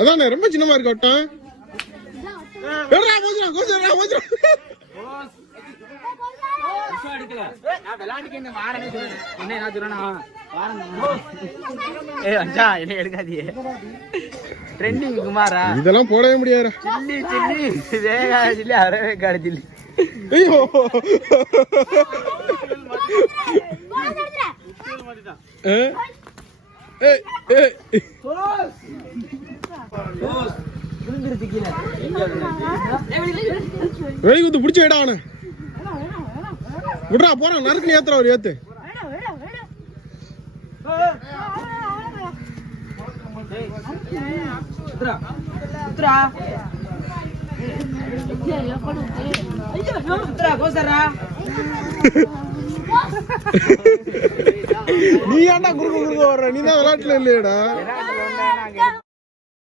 அதானே ரொம்ப சின்னமா இருக்கு வட்டம். இதெல்லாம் போடவே முடியாது. வெளிக்குத்து பிடிச்ச இடம் அவனு விடுறா போறான் நறுக்குன்னு ஏத்துற ஒரு ஏத்து. நீ ஏன்டா குறுக்கு குறுக்க வர்ற? நீ தான் விளையாட்டுல இல்லையடா.